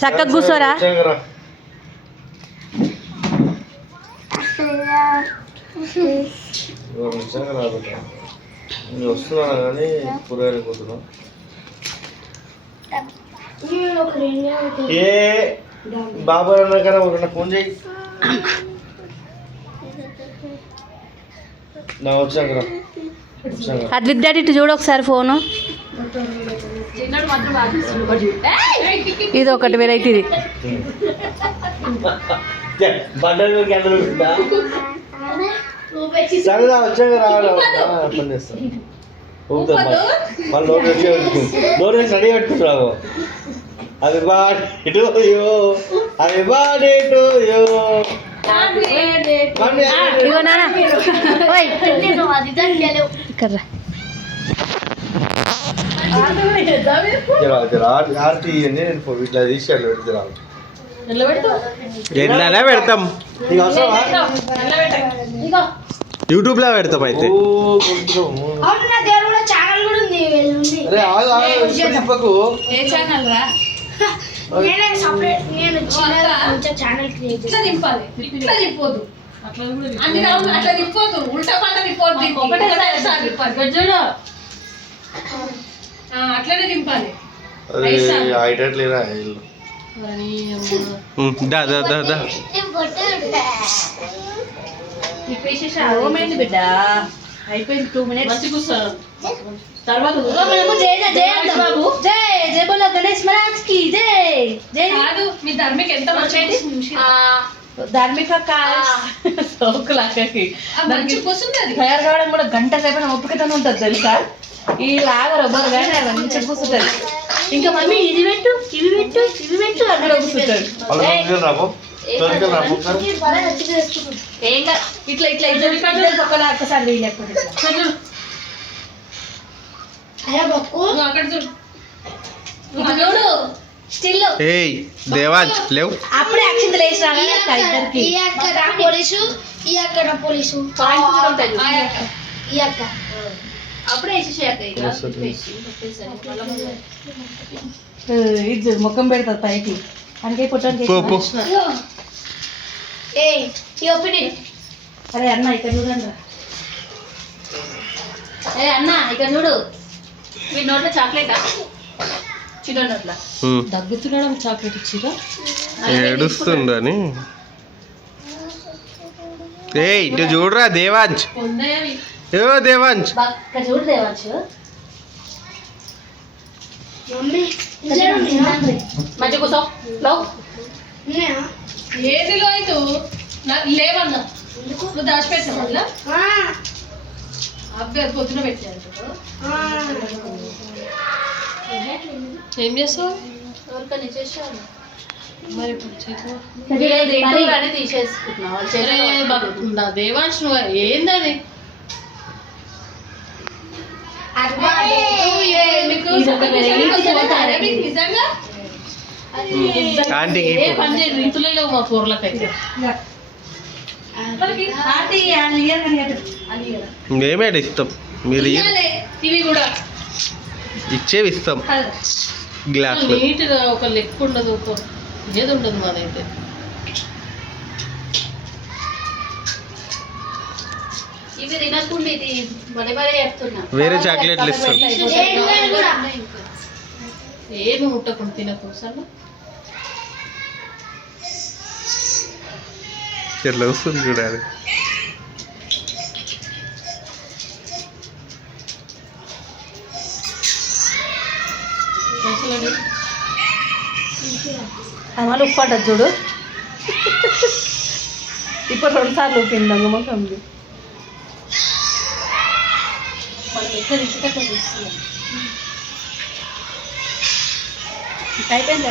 చక్కగా కూర్చోరా. వస్తున్నా కానీ కూరగాయలు పోతున్నా. ఏ బాబా అన్నాకన్నా ఒక ఫోన్ చేయి. నా వచ్చాక అద్విత్ డాడీ ఇటు చూడు ఒకసారి ఫోను. ఇది ఒకటి వెరైటీ. ఇది సరదా వచ్చాక రావాలి పని చేస్తాను. మళ్ళీ నోరు వేసి రెడీ పెట్టుకుంటున్నావు. అది బాడేటో అది బాడేటో ఇగో నాన్న ఇక్కడ ఆర్టీ నేను ఇట్లా తీసాను పెడతాను. ఎట్లా పెడతాం, యూట్యూబ్లో పెడతాం. అయితే అట్లనే దింపాలి. బిడ్డ అయిపోయింది 2 minutes. తర్వాత జై బోలో గణేష్ మహారాజ్ కి జై. జై కాదు మీ ధర్మిక ఎంత మంచిది. ధార్మిక సోకులకి మంచి కూర్చుంది. తయారు కావడం కూడా గంట సేపు ఒప్పుకతోనే ఉంటుంది తెలుసా. ఈ లాగా రొబ్బరు కానీ మంచిగా కూర్చుంటుంది. ఇంకా మమ్మీ ఇది పెట్టు ఇవి పెట్టు ఇవి పెట్టు అక్కడ కూర్చుంటాడు. ఇట్లా ఇట్లా ఇద్దరు పక్కన ఒక్కసారి లేకపోతే అక్కడ చూడు స్టిల్ దేవాంశ్ లేవు. అప్పుడే అక్షింతలు వేసినా ఇద్దరికి అప్పుడే ఇది ముఖం పెడతారు పైకి అందుకే పుట్టానికి. అరే అన్న ఇక్కడ చూడండి. అరే అన్న ఇక్కడ చూడు. మీ నోట్లో చాక్లెటా? చిన్న నోట్ల దగ్గుతున్నాడు. చాక్లెట్ ఇచ్చిరా ఏడుస్తుండని. ఇటు చూడరా దేవాంశ్. ఏ దేవాంశ్ చూడు దేవాంశ్. మంచి కూర్చో. ఏదిలో అయితే లేవన్నా నువ్వు దాచిపెట్టావు వల్ల అబ్బాయి పొద్దున పెట్టాను. ఏం చేస్తావు? ఎవరికైనా చేసావు మరి తీసేసుకుంటున్నావు. దేవాంశ్ నువ్వు ఏందది నిజంగా ఏ పని చేయ రీతులే లేవు మా కూరలకైతే. మేమేడు ఇస్తాం, మీరు ఇవి కూడా ఇచ్చేవి ఇస్తాం. గ్లాసులు నీట్గా ఒక లెక్క ఉండదు, ఏది ఉండదు మాదైతే. ఇవి తినకుండా ఇది మరీ మరీ చెప్తున్నా. వేరే చాక్లెట్లు ఇస్తాం. ఏమి ముట్టకుండా తినకు సరే. ఎట్లా వస్తుంది చూడాలి. అమ్మాలు ఉప్పు అంటది చూడు. ఇప్పుడు 2 సార్లు ఉప్పింది దొంగ ఉంది. అయిపోయింది.